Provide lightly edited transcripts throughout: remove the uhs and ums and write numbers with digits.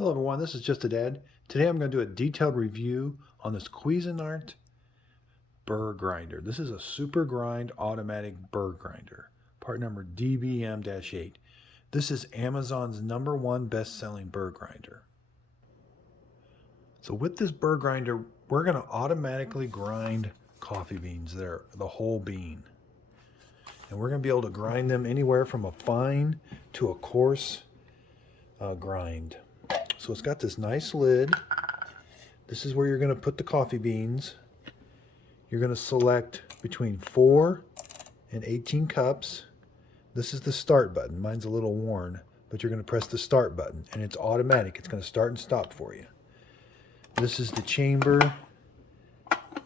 Hello everyone, this is Just a Dad. Today I'm going to do a detailed review on this Cuisinart Burr Grinder. This is a super grind automatic burr grinder, part number DBM-8. This is Amazon's #1 best-selling burr grinder. So with this burr grinder, we're going to automatically grind coffee beans. They're the whole bean. And we're going to be able to grind them anywhere from a fine to a coarse grind. So it's got this nice lid. This is where you're going to put the coffee beans. You're going to select between 4 and 18 cups. This is the start button. Mine's a little worn, but you're going to press the start button and it's automatic. It's going to start and stop for you. This is the chamber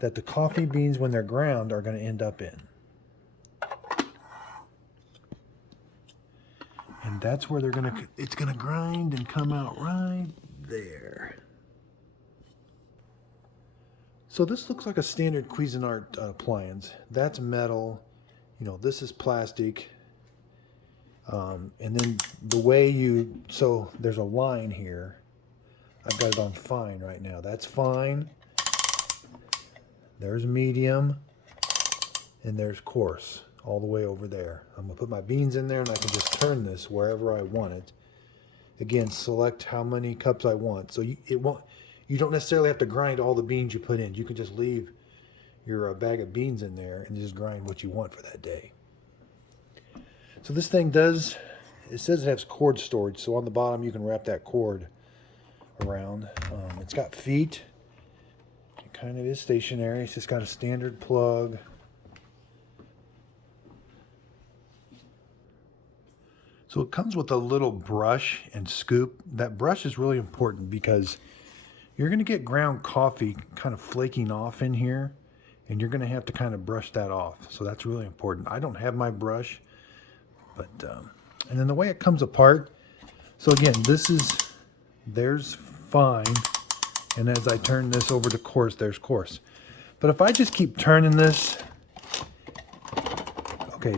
that the coffee beans, when they're ground, are going to end up in. And that's where it's going to grind and come out right there. So this looks like a standard Cuisinart appliance. That's metal. You know, this is plastic. And then the way so there's a line here. I've got it on fine right now. That's fine. There's medium. And there's coarse. All the way over there. I'm going to put my beans in there and I can just turn this wherever I want it. Again, select how many cups I want. So you don't necessarily have to grind all the beans you put in. You can just leave your bag of beans in there and just grind what you want for that day. So this thing it says it has cord storage. So on the bottom you can wrap that cord around. It's got feet. It kind of is stationary. It's just got a standard plug. So it comes with a little brush and scoop. That brush is really important because you're going to get ground coffee kind of flaking off in here, and you're going to have to kind of brush that off. So that's really important. I don't have my brush, but and then the way it comes apart. So again, there's fine, and as I turn this over to coarse, there's coarse. But if I just keep turning this, okay,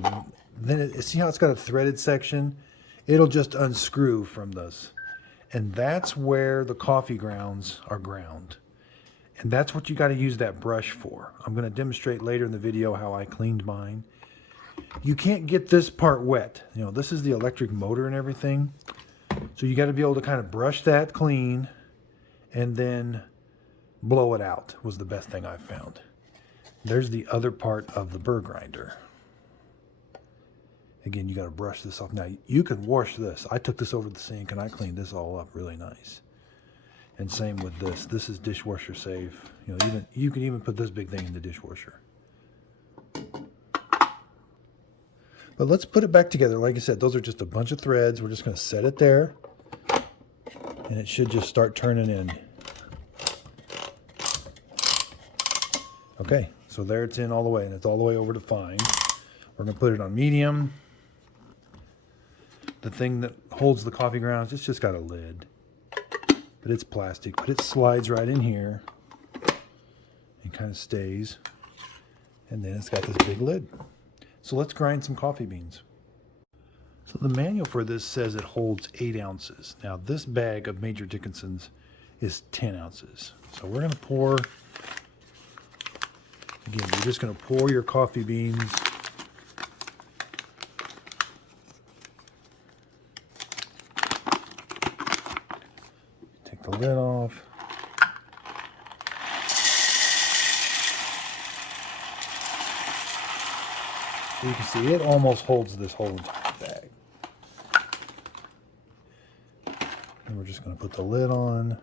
then see how it's got a threaded section? It'll just unscrew from this. And that's where the coffee grounds are ground. And that's what you got to use that brush for. I'm going to demonstrate later in the video how I cleaned mine. You can't get this part wet. You know, this is the electric motor and everything. So you got to be able to kind of brush that clean and then blow it out was the best thing I've found. There's the other part of the burr grinder. Again, you got to brush this off. Now, you can wash this. I took this over to the sink and I cleaned this all up really nice. And same with this. This is dishwasher safe. You know, you can even put this big thing in the dishwasher. But let's put it back together. Like I said, those are just a bunch of threads. We're just going to set it there. And it should just start turning in. Okay, so there it's in all the way. And it's all the way over to fine. We're going to put it on medium. The thing that holds the coffee grounds, it's just got a lid. But it's plastic. But it slides right in here. And kind of stays. And then it's got this big lid. So let's grind some coffee beans. So the manual for this says it holds 8 ounces. Now this bag of Major Dickinson's is 10 ounces. So we're going to pour. Again, you're just going to pour your coffee beans. The lid off. So you can see it almost holds this whole bag. And we're just going to put the lid on.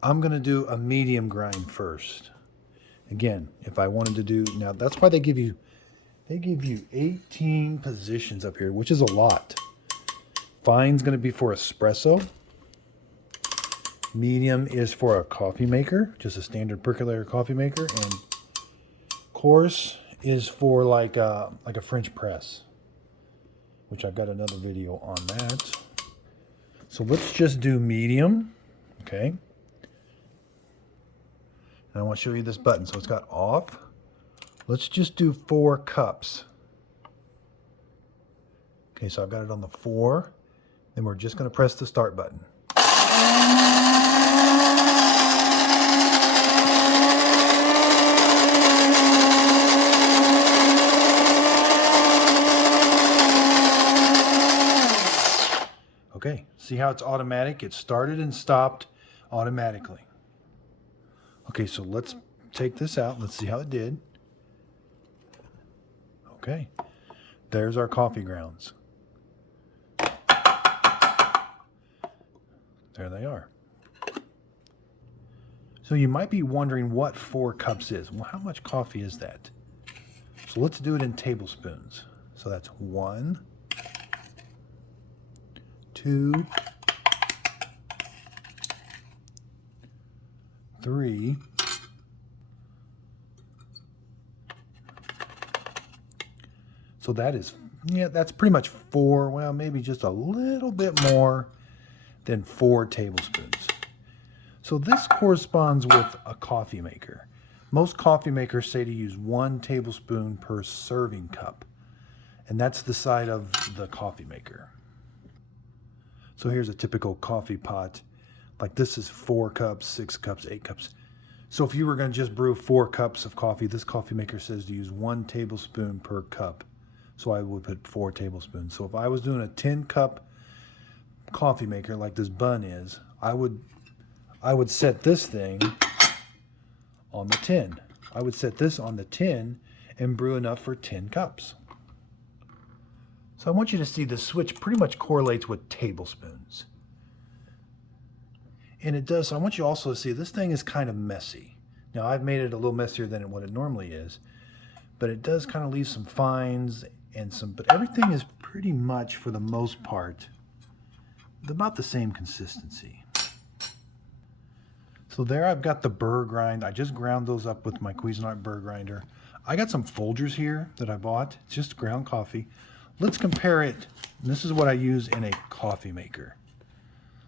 I'm going to do a medium grind first. Again, if I wanted to do, now that's why they give you 18 positions up here, which is a lot. Fine's going to be for espresso. Medium is for a coffee maker, just a standard percolator coffee maker, and coarse is for like a French press, which I've got another video on that. So let's just do medium, okay? And I want to show you this button. So it's got off. Let's just do 4 cups. Okay, so I've got it on the 4. Then we're just going to press the start button. Okay, see how it's automatic? It started and stopped automatically. Okay, so let's take this out. Let's see how it did. Okay, there's our coffee grounds. There they are. So you might be wondering what 4 cups is. Well, how much coffee is that? So let's do it in tablespoons. So that's 1, 2, 3, so that is, yeah, that's pretty much 4, well, maybe just a little bit more than 4 tablespoons. So this corresponds with a coffee maker. Most coffee makers say to use 1 tablespoon per serving cup, and that's the side of the coffee maker. So here's a typical coffee pot. Like this is 4 cups, 6 cups, 8 cups. So if you were going to just brew 4 cups of coffee, this coffee maker says to use 1 tablespoon per cup. So I would put 4 tablespoons. So if I was doing a 10-cup coffee maker like this bun is, I would set this thing on the tin. I would set this on the tin and brew enough for 10 cups. So I want you to see the switch pretty much correlates with tablespoons. And it does, so I want you also to see this thing is kind of messy. Now I've made it a little messier than what it normally is, but it does kind of leave some fines and some, but everything is pretty much, for the most part, about the same consistency. So there I've got the Burr Grind. I just ground those up with my Cuisinart Burr Grinder. I got some Folgers here that I bought, it's just ground coffee. Let's compare it. This is what I use in a coffee maker.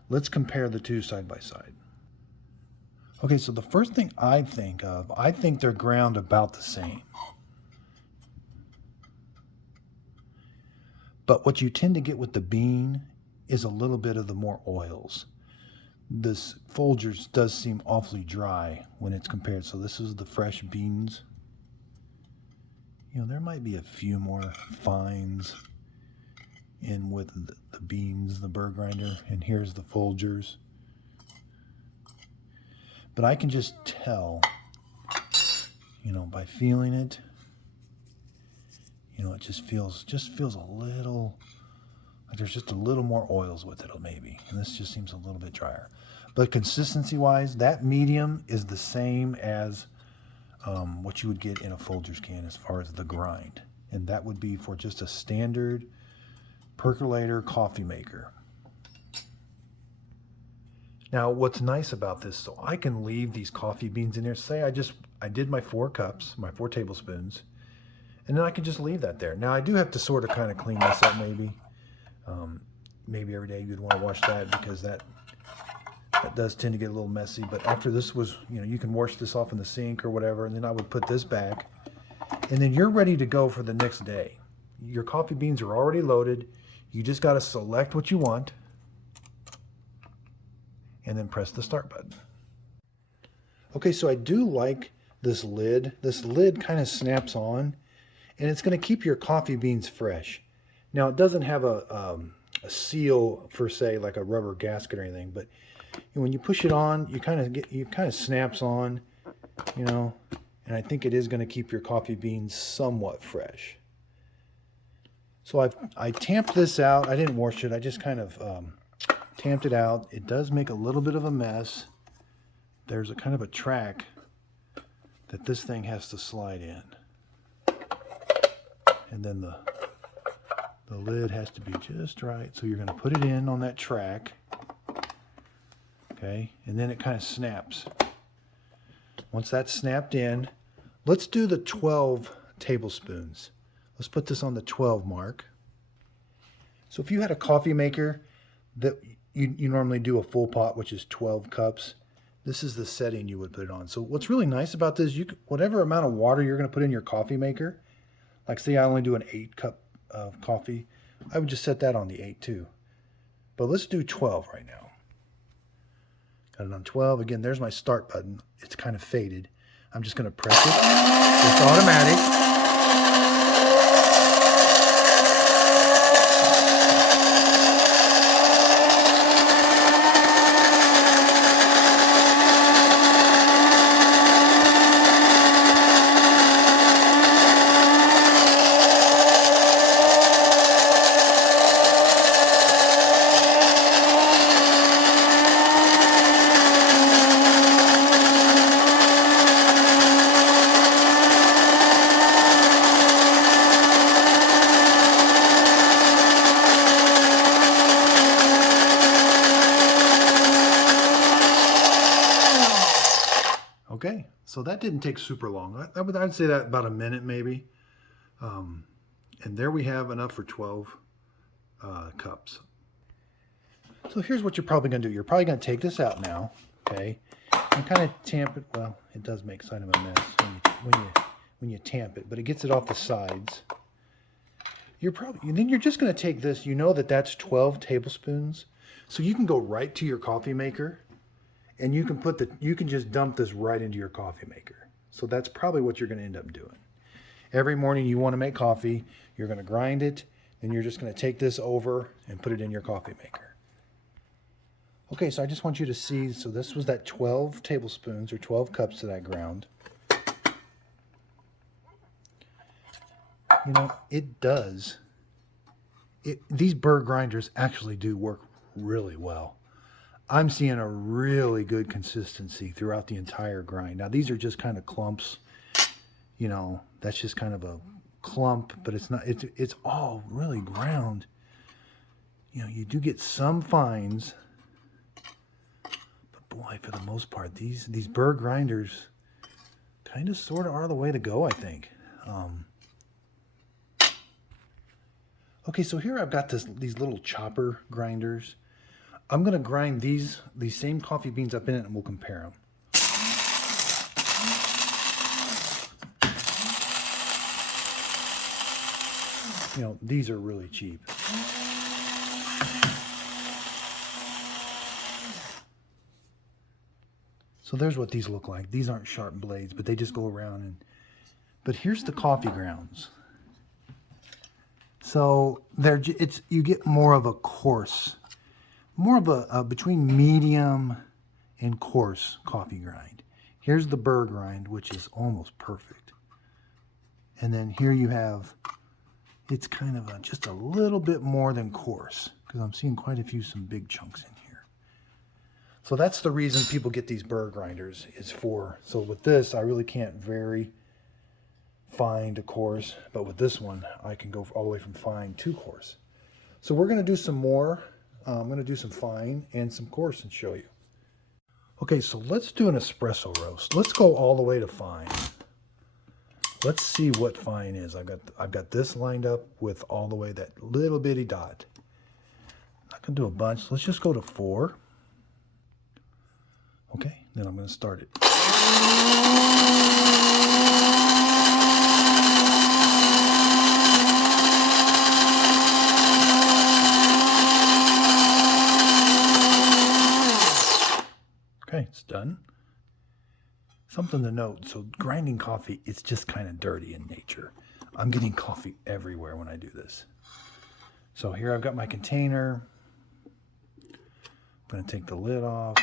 Let's compare the two side by side. Okay, so the first thing I think they're ground about the same. But what you tend to get with the bean is a little bit of the more oils. This Folgers does seem awfully dry when it's compared. So this is the fresh beans. You know, there might be a few more fines in with the beans, the Burr Grinder, and here's the Folgers. But I can just tell, you know, by feeling it, you know, it just feels a little, like there's just a little more oils with it, maybe. And this just seems a little bit drier. But consistency-wise, that medium is the same as what you would get in a Folgers can as far as the grind. And that would be for just a standard percolator coffee maker. Now, what's nice about this, so I can leave these coffee beans in there. Say I did my 4 cups, my 4 tablespoons, and then I can just leave that there. Now, I do have to sort of kind of clean this up maybe. Maybe every day you'd want to wash that because that does tend to get a little messy. But after this was, you know, you can wash this off in the sink or whatever, and then I would put this back. And then you're ready to go for the next day. Your coffee beans are already loaded. You just got to select what you want and then press the start button. Okay, so I do like this lid. This lid kind of snaps on, and it's going to keep your coffee beans fresh. Now, it doesn't have a seal per se, like a rubber gasket or anything, but when you push it on, it kind of snaps on, you know, and I think it is going to keep your coffee beans somewhat fresh. So I tamped this out. I didn't wash it. I just kind of tamped it out. It does make a little bit of a mess. There's a kind of a track that this thing has to slide in. And then the lid has to be just right. So you're going to put it in on that track. Okay, and then it kind of snaps. Once that's snapped in, let's do the 12 tablespoons. Let's put this on the 12 mark. So if you had a coffee maker that you normally do a full pot, which is 12 cups, this is the setting you would put it on. So what's really nice about this, whatever amount of water you're going to put in your coffee maker, like say I only do an 8 cup of coffee, I would just set that on the 8 too. But let's do 12 right now. Got it on 12. Again, there's my start button. It's kind of faded. I'm just going to press it. It's automatic. Okay, so that didn't take super long. I'd say that about a minute maybe. And there we have enough for 12 cups. So here's what you're probably going to do. You're probably going to take this out now, okay, and kind of tamp it. Well, it does make kind of a mess when you tamp it, but it gets it off the sides. Then you're just going to take this. You know that's 12 tablespoons, so you can go right to your coffee maker. And you can just dump this right into your coffee maker. So that's probably what you're going to end up doing. Every morning you want to make coffee, you're going to grind it, and you're just going to take this over and put it in your coffee maker. Okay, so I just want you to see, so this was that 12 tablespoons or 12 cups that I ground. You know, these Burr grinders actually do work really well. I'm seeing a really good consistency throughout the entire grind. Now these are just kind of clumps, you know, that's just kind of a clump, but it's not, it's all really ground. You know, you do get some fines, but boy, for the most part, these Burr grinders kind of sort of are the way to go, I think. Okay, so here I've got these little chopper grinders. I'm going to grind these same coffee beans up in it, and we'll compare them. You know, these are really cheap. So there's what these look like. These aren't sharp blades, but they just go around. But here's the coffee grounds. So you get more of a coarse, more of a between medium and coarse coffee grind. Here's the Burr grind, which is almost perfect. And then here you have, it's kind of just a little bit more than coarse, because I'm seeing quite a few, some big chunks in here. So that's the reason people get these Burr grinders, is for, so with this, I really can't vary fine to coarse, but with this one, I can go all the way from fine to coarse. So we're going to do some more. I'm going to do some fine and some coarse and show you. Okay, so let's do an espresso roast. Let's go all the way to fine. Let's see what fine is. I've got this lined up with all the way that little bitty dot. I'm not going to do a bunch. Let's just go to 4. Okay, then I'm going to start it. Okay, it's done. Something to note, so grinding coffee, it's just kind of dirty in nature. I'm getting coffee everywhere when I do this. So here I've got my container. I'm going to take the lid off.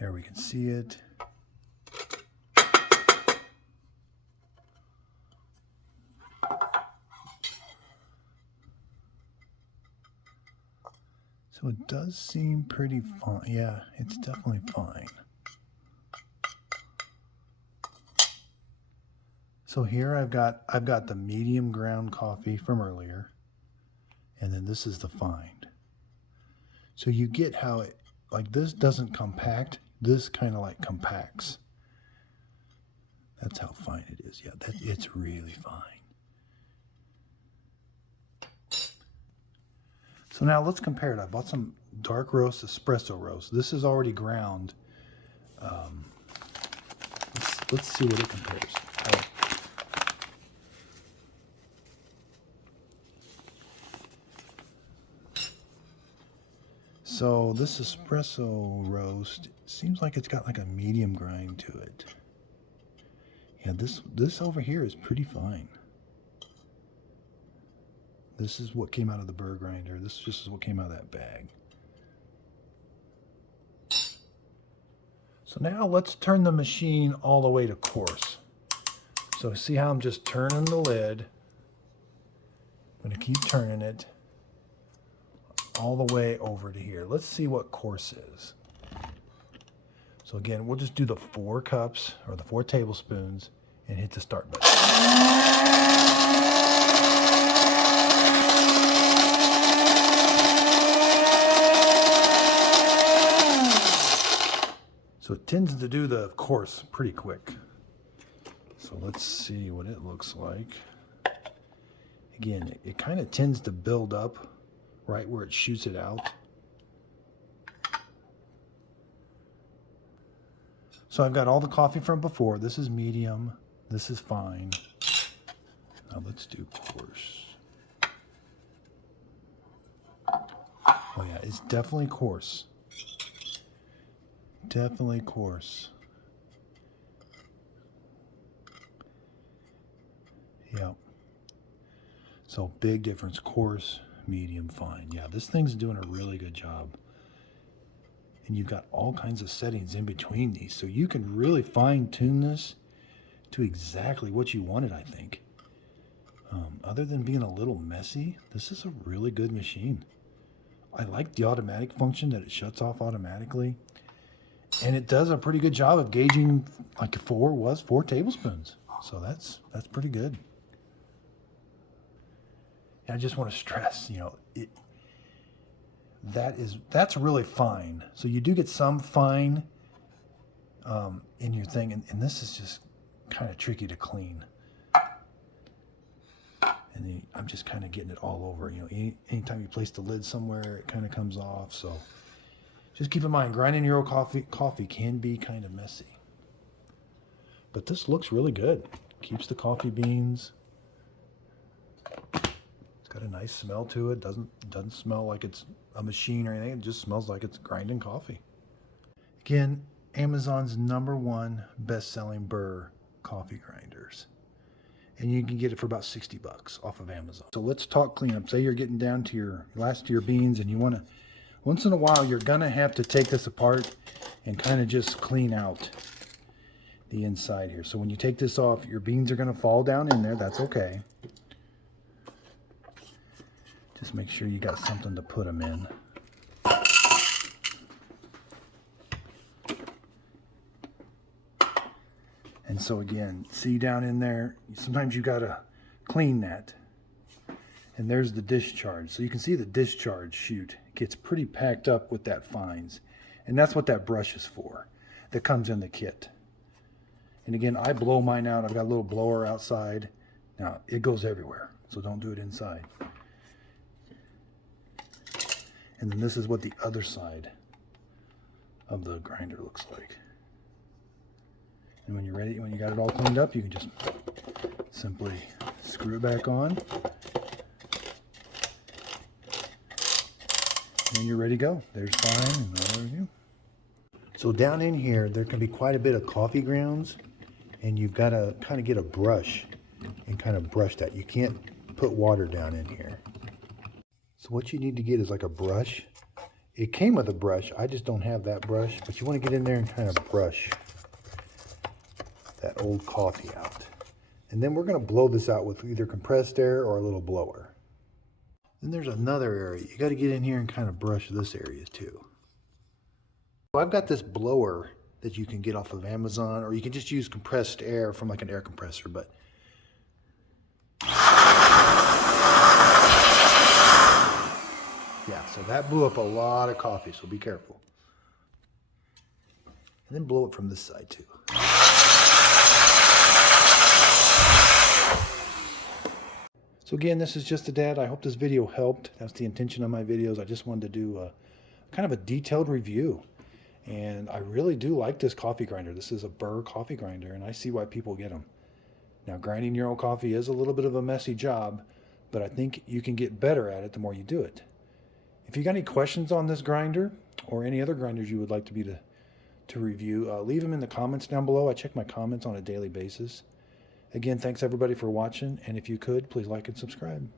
There we can see it. So it does seem pretty fine. Yeah, it's definitely fine. So here I've got the medium ground coffee from earlier, and then this is the fine. So you get how it, like, this doesn't compact, this kind of like compacts. That's how fine it is. Yeah, it's really fine. So now let's compare it. I bought some dark roast espresso roast. This is already ground. Let's see what it compares. All right. So this espresso roast seems like it's got like a medium grind to it. Yeah, this over here is pretty fine. This is what came out of the Burr Grinder. This just is what came out of that bag. So now let's turn the machine all the way to coarse. So see how I'm just turning the lid. I'm going to keep turning it all the way over to here. Let's see what coarse is. So again, we'll just do the 4 cups or the 4 tablespoons and hit the start button. So it tends to do the coarse pretty quick. So let's see what it looks like. Again, it kind of tends to build up right where it shoots it out. So I've got all the coffee from before. This is medium. This is fine. Now let's do coarse. Oh yeah, it's definitely coarse. Definitely coarse. Yep. So big difference, coarse, medium, fine. Yeah, this thing's doing a really good job. And you've got all kinds of settings in between these, so you can really fine tune this to exactly what you want it, I think. Other than being a little messy, this is a really good machine. I like the automatic function that it shuts off automatically. And it does a pretty good job of gauging, like 4 tablespoons. So that's pretty good. And I just want to stress, you know, that's really fine. So you do get some fine in your thing, and this is just kind of tricky to clean. And then I'm just kind of getting it all over. You know, anytime you place the lid somewhere, it kind of comes off. So just keep in mind, grinding your own coffee can be kind of messy. But this looks really good. Keeps the coffee beans. It's got a nice smell to it. Doesn't smell like it's a machine or anything. It just smells like it's grinding coffee. Again, Amazon's #1 best-selling Burr coffee grinders. And you can get it for about 60 bucks off of Amazon. So let's talk cleanup. Say you're getting down to your last of your beans and you want to, once in a while, you're gonna have to take this apart and kind of just clean out the inside here. So when you take this off, your beans are gonna fall down in there. That's okay. Just make sure you got something to put them in. And so again, see down in there, sometimes you gotta clean that. And there's the discharge. So you can see the discharge chute gets pretty packed up with that fines. And that's what that brush is for, that comes in the kit. And again, I blow mine out. I've got a little blower outside. Now, it goes everywhere, so don't do it inside. And then this is what the other side of the grinder looks like. And when you're ready, when you got it all cleaned up, you can just simply screw it back on. And you're ready to go. There's fine and all of you. So down in here, there can be quite a bit of coffee grounds, and you've got to kind of get a brush and kind of brush that. You can't put water down in here. So what you need to get is like a brush. It came with a brush. I just don't have that brush, but you want to get in there and kind of brush that old coffee out. And then we're going to blow this out with either compressed air or a little blower. Then there's another area. You got to get in here and kind of brush this area too. So I've got this blower that you can get off of Amazon, or you can just use compressed air from like an air compressor, but yeah, so that blew up a lot of coffee, so be careful. And then blow it from this side too. So again, this is just a dad. I hope this video helped. That's the intention of my videos. I just wanted to do a kind of a detailed review. And I really do like this coffee grinder. This is a Burr coffee grinder, and I see why people get them. Now, grinding your own coffee is a little bit of a messy job, but I think you can get better at it the more you do it. If you got any questions on this grinder or any other grinders you would like to review, leave them in the comments down below. I check my comments on a daily basis. Again, thanks everybody for watching, and if you could, please like and subscribe.